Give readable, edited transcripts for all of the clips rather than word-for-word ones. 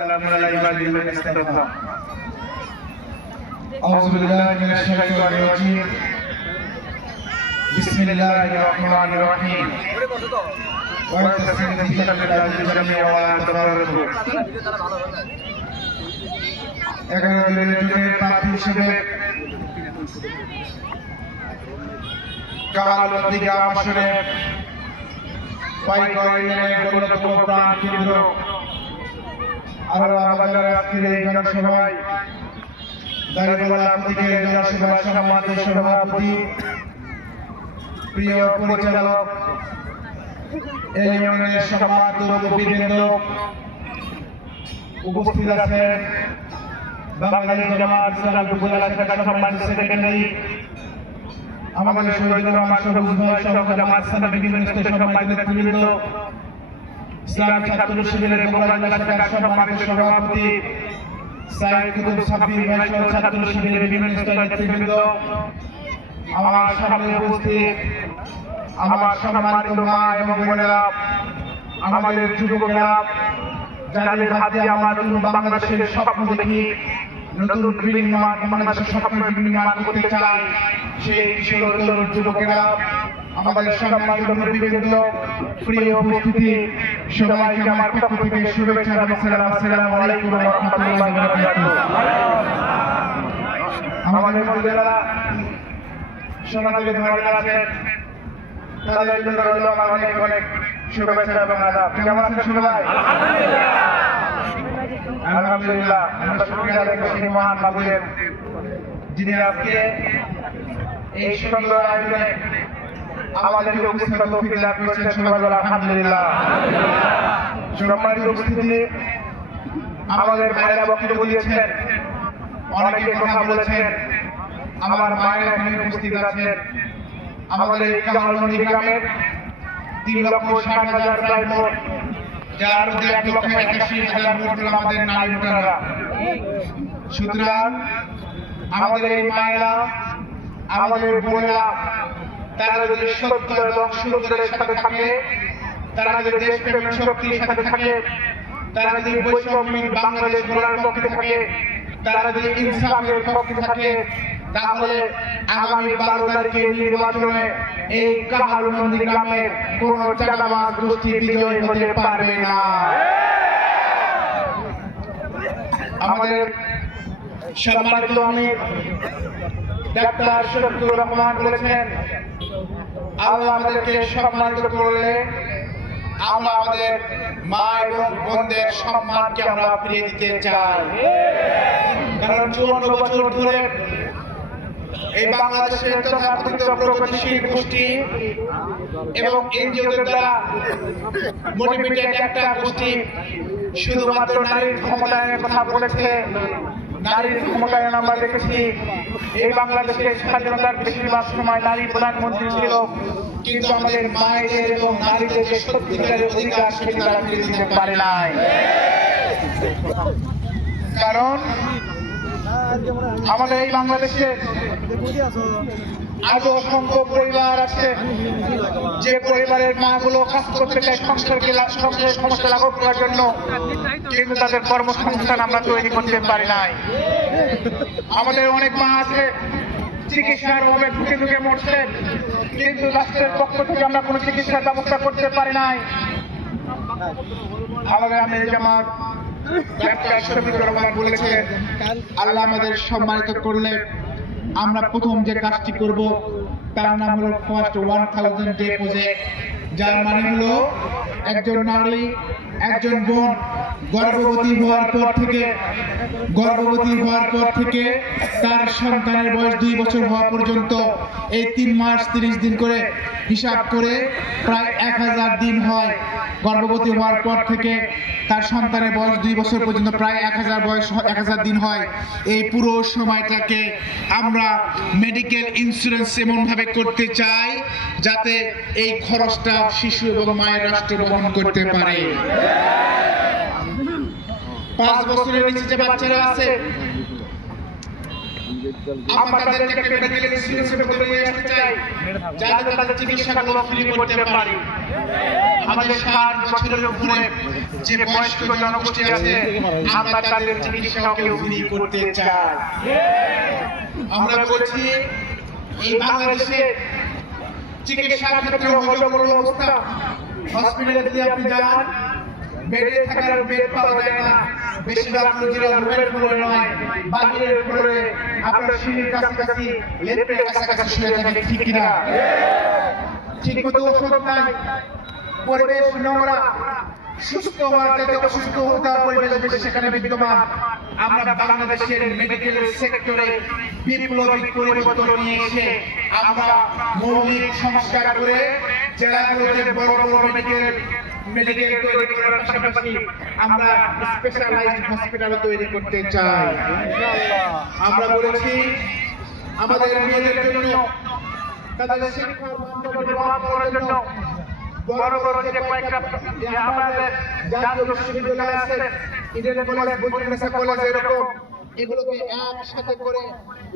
سلام على عباد الله اصطفى أعوذ بالله من الشيطان الرجيم بسم الله الرحمن الرحيم واعتصموا بحبل الله جميعا ولا تفرقوا 11 দিনের জুনের প্রার্থী হিসেবে কামালগঞ্জ গ্রাম আসনে পাইকড়া ইউনিয়নের অন্যতম প্রাণ কেন্দ্র আরলা বাজারের আজকের এই জনসভায় দাঁড়িপাল্লা প্রতীকের জনসভায় সম্মানিত সভাপতি প্রিয় পরিচালক এই ইউনিয়নের সম্মানিত মুরব্বিবৃন্দ উপস্থিত আছেন বাংলাদেশ জামাত ইসলামী উপজেলা শাখার সম্মানিত সেক্রেটারি আমাদের শহীদুর রহমান সবুজ ভাই সহ জামাত ইসলামী বিভিন্ন স্তরের সম্মানিত নেতৃবৃন্দ ইসলামী ছাত্র শিবিরের বগুড়া জেলা শাখার সম্মানিত সভাপতি সাইদ কুতুব সাব্বির ভাই সহ ছাত্র শিবিরের বিভিন্ন স্তরের নেতৃবৃন্দ আমার সামনে উপস্থিত আমার সম্মানিত মা এবং বোনেরা আমাদের যুবকেরা যাদের হাতে আমরা নতুন বাংলাদেশের স্বপ্ন দেখি নতুন বিনির্মাণ বাংলাদেশের স্বপ্ন বিনির্মাণ করতে চাই সেই কিশোর যুবকেরা আমাদের সম্মানিত মুরব্বিবৃন্দ প্রিয় উপস্থিতি সবাইকে আমার পক্ষ থেকে শুভেচ্ছা এবং সালাম। আসসালামু আলাইকুম ওয়া রাহমাতুল্লাহি ওয়া বারাকাতুহু। আমাদের মুরব্বিরা সোনালী ধর্মের আছেন তাদের জন্য রইল আমার অনেক অনেক শুভেচ্ছা এবং আদাব। কেমন আছেন সবাই? আলহামদুলিল্লাহ। আমরা শুকরিয়া আদায় করছি মহান মাবুদের যিনি আজকে এই সুন্দর আয়োজনে আমাদেরকে উপস্থিত তৌফিক দান করেছেন। সবাই বলে আলহামদুলিল্লাহ। সম্মানিত উপস্থিতি, আমাদের ভাইরা বক্তব্য দিয়েছেন, অনেকে কথা বলেছেন, আমার মায়েরা এখানে উপস্থিত আছেন। আমাদের এই কামালগঞ্জ গ্রামের 3,60,000 প্রায় ভোট, যার মধ্যে 1,81,000 ভোট হল আমাদের নারী ভোটাররা। সুতরাং আমাদের এই মায়েরা, আমাদের বোনেরা, তারা যদি সত্য এবং সুন্দরের সাথে থাকে, তারা যদি দেশপ্রেমের শক্তির সাথে থাকে, তারা যদি বৈষম্যহীন বাংলাদেশ গড়ার পক্ষে থাকে, তারা যদি ইনসাফের পক্ষে থাকে, তাহলে আগামী 12 তারিখের নির্বাচনে এই কামালগঞ্জ গ্রামের কোন চাঁদাবাজ গোষ্ঠী বিজয়ী হতে পারবে না। আমাদের সম্মানিত আমির ডাক্তার শফিকুর রহমান বলেছেন, আল্লাহ আমাদেরকে সম্মানিত করলে আমরা আমাদের মা এবং বোনদের সম্মানকে আমরা ফিরিয়ে দিতে চাই। কারণ 54 বছর ধরে এই বাংলাদেশের তথাকথিত প্রগতিশীল গোষ্ঠী এবং এনজিওদের দ্বারা মোটিভেটেড একটা গোষ্ঠী শুধুমাত্র নারীর ক্ষমতায়নের কথা বলেছে। নারীর ক্ষমতায়ন আমরা দেখেছি, এই বাংলাদেশের স্বাধীনতার বেশিরভাগ সময় নারী প্রধানমন্ত্রী ছিল, কিন্তু আমাদের মায়েদের এবং নারীদের যে সত্যিকারের অধিকার সেটি তারা ফিরে দিতে পারে নাই। কারণ আমাদের এই বাংলাদেশে আরো অসংখ্য পরিবার আছে যে পরিবারের মাগুলো কাজ করতে চায় সংসারকে সমস্যা লাঘব করার জন্য, কিন্তু তাদের কর্মসংস্থান আমরা তৈরি করতে পারি নাই। আমাদের অনেক মা আছে চিকিৎসার অভাবে ঢুকে ঢুকে মরছে, কিন্তু রাষ্ট্রের পক্ষ থেকে আমরা কোনো চিকিৎসার ব্যবস্থা করতে পারি নাই। আমাদের আমির জামাত ডাক্তার শফিকুর রহমান বলেছেন, আল্লাহ আমাদের সম্মানিত করলে আমরা প্রথম যে কাজটি করব তার নাম হলো ফার্স্ট 1000 ডে প্রজেক্ট, যার মানে হলো একজন নারী, একজন বোন গর্ভবতী হওয়ার পর থেকে তার সন্তানের বয়স 2 বছর হওয়া পর্যন্ত এই 3 মাস 30 দিন করে হিসাব করে প্রায় 1000 দিন হয়। গর্ভবতী হওয়ার পর থেকে তার সন্তানের বয়স 2 বছর পর্যন্ত প্রায় 1000 দিন হয়। এই পুরো সময়টাকে আমরা মেডিকেল ইন্স্যুরেন্স এমনভাবে করতে চাই যাতে এই খরচটা শিশু এবং মায়ের রাষ্ট্র বহন করতে পারে। 5 বছরের নিচে যে বাচ্চারা আছে আমরা তাদেরকে মেডিকেল ইন্স্যুরেন্স করে নিয়ে আসতে চাই যাতে তাদের চিকিৎসাগুলো ফ্রি করতে পারি। আমাদের 60 বছরের উপরে যে বয়স্ক জনগোষ্ঠী আছে আমরা তাদের চিকিৎসাকেও ফ্রি করতে চাই। আমরা বলছি এই বাংলাদেশে চিকিৎসা ক্ষেত্রে হজবরল অবস্থা। হসপিটালে যদি আপনি যান বেডে থাকার বেড পাওয়া যায় না, বেশিরভাগ রোগীরা রুমের ফ্লোরে নয় বাহিরের ফ্লোরে আপনার সিঁড়ির কাছাকাছি লেফটের কাছাকাছি শুয়ে থাকে, ঠিক কিনা? ঠিক মতো ওষুধ নাই, পরিবেশ নোংরা, সুস্থ হওয়ার যাতে অসুস্থ হওয়ার পরিবেশ বেশি সেখানে বিদ্যমান। আমরা বাংলাদেশের মেডিকেল সেক্টরে বিপ্লবী পরিবর্তন নিয়ে এসে আমরা মৌলিক সংস্কার করে জেলাগুলোতে বড় বড় মেডিকেল তৈরি করার পাশাপাশি আমরা স্পেশালাইজড হসপিটাল তৈরি করতে চাই। আমরা বলেছি আমাদের মেয়েদের জন্য, তাদের শিক্ষার মানদণ্ড বৃদ্ধি করার জন্য বড় বড় যে কয়েকটা আমাদের জাতীয় বিশ্ববিদ্যালয় আছে, ইডেন কলেজ, বৈদ্যনাথ কলেজ, এরকম এগুলোকে একসাথে করে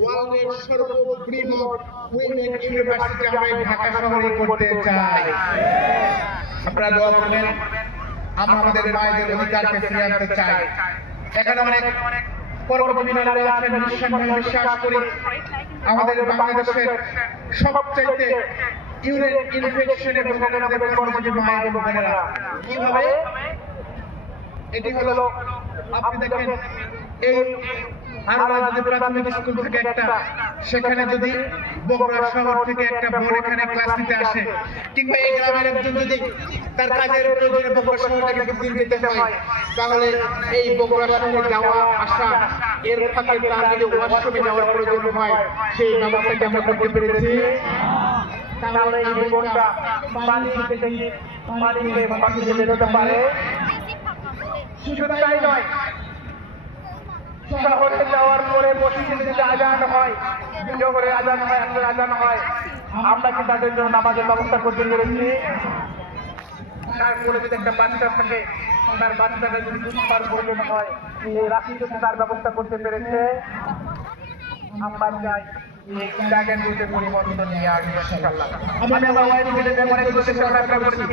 ওয়ার্ল্ডের সর্ববৃহৎ উইমেন ইউনিভার্সিটি আমরা ঢাকা শহরে করতে চাই। আপনারা দোয়া করবেন, আমরা আমাদের মায়েদের অধিকারকে ফিরিয়ে আনতে চাই। এখানে অনেক পরবর্তী নারী আছেন, নিঃসন্দেহে বিশ্বাস করি আমাদের বাংলাদেশের সবচাইতে ইউরিন ইনফেকশনে ভোগেন আমাদের গর্ভবতী মা এবং বোনেরা। কিভাবে? এটি হলো আপনি দেখেন এই আনোয়ার যদি প্রাথমিক স্কুল থেকে একটা, সেখানে যদি বগুড়া শহর থেকে একটা বোন এখানে ক্লাস নিতে আসে, কিংবা এই গ্রামের একজন যদি তার কাজের প্রয়োজনে বগুড়া শহর থেকে দিন যেতে হয়, তাহলে এই বগুড়া শহরে যাওয়া আসা এর ফাঁকে তার যদি ওয়াশরুমে যাওয়ার প্রয়োজন হয় সেই ব্যবস্থাকে আমরা করতে পেরেছি। তাহলে এই বোনটা পানি খেতে গিয়ে পানি খেয়ে পানি চলে যেতে পারে। শুধু তাই নয়, শহরে যাওয়ার পরে মসজিদে যদি আজান হয়, জোহরে আজান হয়, আসরের আজান হয়, আমরা কি তাদের জন্য নামাজের ব্যবস্থা করতে পেরেছি? তারপরে যদি একটা বাচ্চা থাকে, তার বাচ্চাটা যদি দুধ পার প্রয়োজন হয়, এই রাখি যদি তার ব্যবস্থা করতে পেরেছে। আমরা চাই এই জায়গাগুলোতে পরিবর্তন নিয়ে আসবে ইনশাআল্লাহ। আমরা ওয়াইডগুলো মেমোরি করতে চেষ্টা করছি,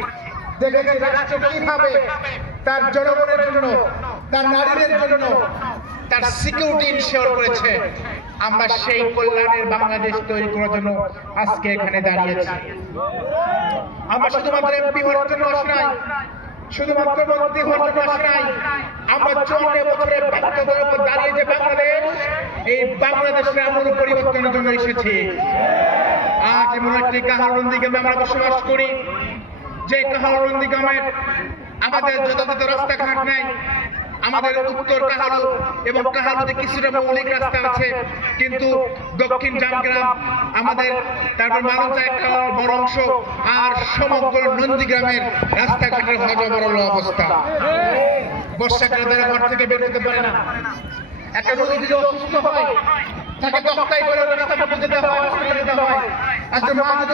দেখেছি রাষ্ট্র কিভাবে তার জনগণের জন্য, তার নারীদের জন্য তার সিকিউরিটি ইনশিওর করেছে। আমরা সেই কল্যাণের বাংলাদেশ তৈরি করার জন্য আজকে এখানে দাঁড়িয়েছি। আমরা শুধুমাত্র এমপি হওয়ার জন্য আসি নাই, শুধুমাত্র মন্ত্রী হওয়ার জন্য আসি নাই, আমরা 54 বছরের বাধ্যতার উপর দাঁড়িয়ে যে বাংলাদেশ, এই বাংলাদেশের আমূল পরিবর্তনের জন্য এসেছি। আজ এমন একটি কাহারবন্দি গ্রামে আমরা বসবাস করি, যে কাহারবন্দি গ্রামের আমাদের যথাযথ রাস্তাঘাট নেই। আমাদের উত্তর কাহালু এবং কাহালুতে কিছুটা মৌলিক রাস্তা আছে, কিন্তু দক্ষিণ জামগ্রাম আমাদের, তারপর মালঞ্চা একটা বড় অংশ, আর সমগ্র নন্দীগ্রামের রাস্তাঘাটের হজবরল অবস্থা। বর্ষাকালে তারা ঘর থেকে বের হতে পারে না। একটা রোগী যদি অসুস্থ হয় তাকে তক্তাই করে রাস্তা পর্যন্ত যেতে হয়, হসপিটালে যেতে হয়। একজন মা যদি